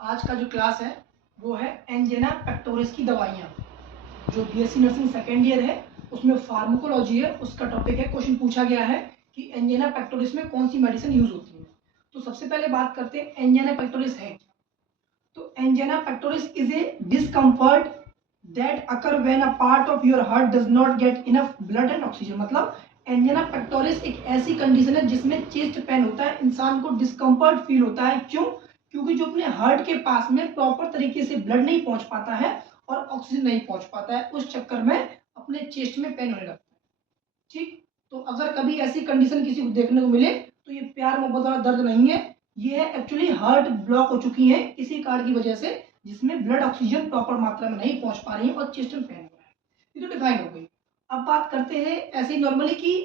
आज का जो क्लास है वो है एंजेना पेक्टोरिस की दवाइयाँ। जो बीएससी नर्सिंग सेकेंड ईयर है उसमें फार्माकोलॉजी है, उसका टॉपिक है। क्वेश्चन पूछा गया है कि एंजेना पेक्टोरिस में कौन सी मेडिसिन यूज होती है। तो सबसे पहले बात करते हैं एंजेना पेक्टोरिस है क्या। तो angina pectoris is a discomfort that occur when a part of your heart does not get enough blood and oxygen. मतलब एंजेना पेक्टोरिस एक ऐसी कंडीशन है जिसमें चेस्ट पेन होता है, इंसान को डिस्कम्फर्ट फील होता है। क्यों? क्योंकि जो अपने हार्ट के पास में प्रॉपर तरीके से ब्लड नहीं पहुंच पाता है और ऑक्सीजन नहीं पहुंच पाता है, उस चक्कर में अपने चेस्ट में पेन होने लगता है। ठीक, तो अगर कभी ऐसी कंडीशन किसी को देखने को मिले तो ये प्यार मोहब्बत वाला दर्द नहीं है, ये है एक्चुअली हार्ट ब्लॉक हो चुकी है किसी कारण की वजह से, जिसमें ब्लड ऑक्सीजन प्रॉपर मात्रा में नहीं पहुंच पा रही है और चेस्ट में पेन हो रहा है। ये तो डिफाइन हो गई। अब बात करते हैं ऐसे ही नॉर्मली कि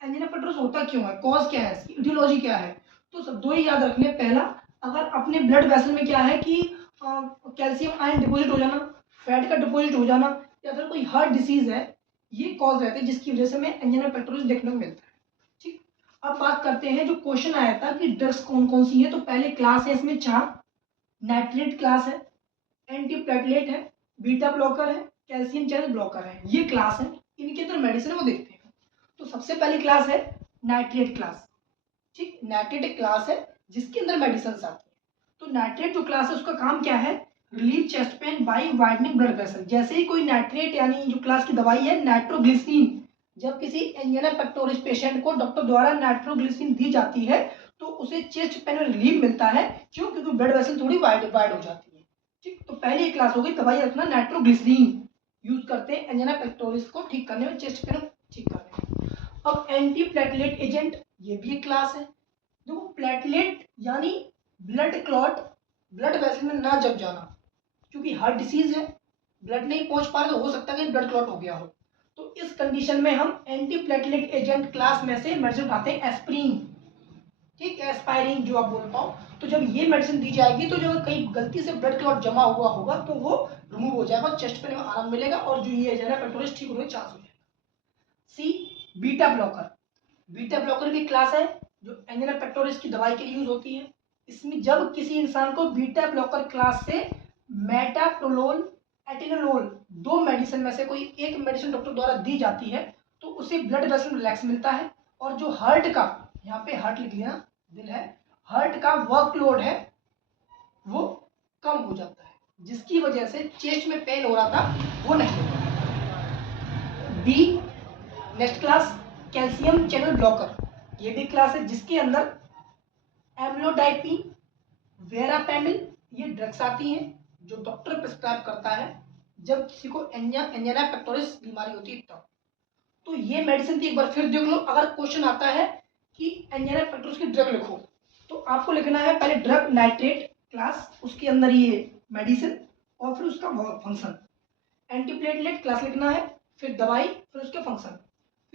एंजिना पेक्टोरिस होता क्यों है, कॉज क्या है, इसकी इटियोलॉजी क्या है। तो सब दो ही याद रखने। पहला, अगर अपने ब्लड वेसल में क्या है कि कैल्शियम आयन डिपॉजिट हो जाना, फैट का डिपॉजिट हो जाना, या फिर कोई हार्ट डिसीज है, ये कॉज रहते हैं जिसकी वजह से हमें एंजिना पेक्टोरिस देखने को मिलता है। ठीक, अब बात करते हैं जो क्वेश्चन आया था कि ड्रग्स कौन कौन सी है। तो पहले क्लास है इसमें 4। नाइट्रेट क्लास है, एंटीप्लेटलेट है, बीटा ब्लॉकर है, कैल्शियम चैनल ब्लॉकर है, ये क्लास है। इनके अंदर मेडिसिन वो देखते हैं। तो सबसे पहली क्लास है नाइट्रेट क्लास। ठीक, नाइट्रेट एक क्लास है जिसके अंदर मेडिसिन आती है। तो नाइट्रेट जो क्लास है उसका काम क्या है, relieve chest pain by widening blood vessel. जैसे ही कोई नाइट्रेट यानी जो क्लास की दवाई है नाइट्रोग्लिसरीन, जब किसी एंजिना पेक्टोरिस पेशेंट को डॉक्टर द्वारा नाइट्रोग्लिसरीन दी जाती है तो उसे चेस्ट पेन में रिलीफ मिलता है। क्यों? क्योंकि ब्लड वेसल थोड़ी वाइड वाइड हो जाती है। ठीक, तो पहली क्लास हो गई दवाई रखना, नाइट्रोग्लिसरीन यूज करते हैं एंजिना पेक्टोरिस को ठीक करने में, चेस्ट पेन ठीक करने में। अब एंटी प्लेटलेट एजेंट, ये भी एक क्लास है। देखो, प्लेटलेट यानी ब्लड क्लॉट, ब्लड वेसल में ना जम जाना, क्योंकि हार्ट डिसीज है, ब्लड नहीं पहुंच पा रहा तो हो सकता है कि ब्लड क्लॉट हो गया हो। तो इस कंडीशन में हम एंटी प्लेटलेट एजेंट क्लास में से मेडिसिन उठाते हैं एस्प्रिन। ठीक, एस्पायरिन जो आप बोल पाओ। तो जब ये मेडिसिन दी जाएगी तो जो कहीं गलती से ब्लड क्लॉट जमा हुआ होगा तो वो रिमूव हो जाएगा, चेस्ट पेन में आराम मिलेगा और जो ये एंजिना पेक्टोरिस ठीक होने के चांस हो जाएगा। सी, बीटा ब्लॉकर। बीटा ब्लॉकर भी क्लास है जो एंजिना पेक्टोरिस की दवाई के लिए यूज होती है। इसमें जब किसी इंसान को बीटा ब्लॉकर क्लास से मेटाप्रोलोल, एटेनोलोल, दो मेडिसिन में से कोई एक मेडिसिन डॉक्टर द्वारा दी जाती है तो उसे ब्लड वेसल रिलैक्स मिलता है और जो हार्ट का, यहाँ पे हार्ट लिख लिया, दिल है, हार्ट का वर्कलोड है वो कम हो जाता है, जिसकी वजह से चेस्ट में पेन हो रहा था वो नहीं होता। B, next class calcium channel blocker. ये भी क्लास है जिसके अंदर एम्लोडाइपिन, वेरापेमिल, ये ड्रग्स आती हैं जो डॉक्टर प्रिस्क्राइब करता है जब किसी को एंजिना पेक्टोरिस बीमारी होती है तब। तो ये मेडिसिन भी एक बार फिर देख लो। अगर क्वेश्चन आता है कि एंजिना पेक्टोरिस की ड्रग लिखो तो आपको लिखना है पहले ड्रग नाइट्रेट क्लास, उसके अंदर ये मेडिसिन और फिर उसका फंक्शन। एंटीप्लेटलेट क्लास लिखना है, फिर दवाई, फिर उसके फंक्शन।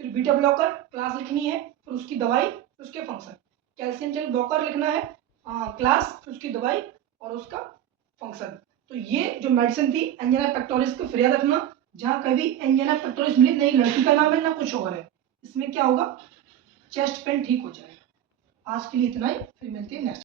फिर बीटा ब्लॉकर क्लास लिखनी है, फिर उसकी दवाई, फिर उसके फंक्शन। कैल्शियम चैनल ब्लॉकर लिखना है, क्लास, फिर उसकी दवाई और उसका फंक्शन। तो ये जो मेडिसिन थी एंजिना पेक्टोरिस को फिर याद रखना। जहां कभी एंजिना पेक्टोरिस मिले, नहीं लड़की का नाम है ना कुछ और है, इसमें क्या होगा, चेस्ट पेन ठीक हो जाएगा। आज के लिए इतना ही, फिर मिलते हैं नेक्स्ट।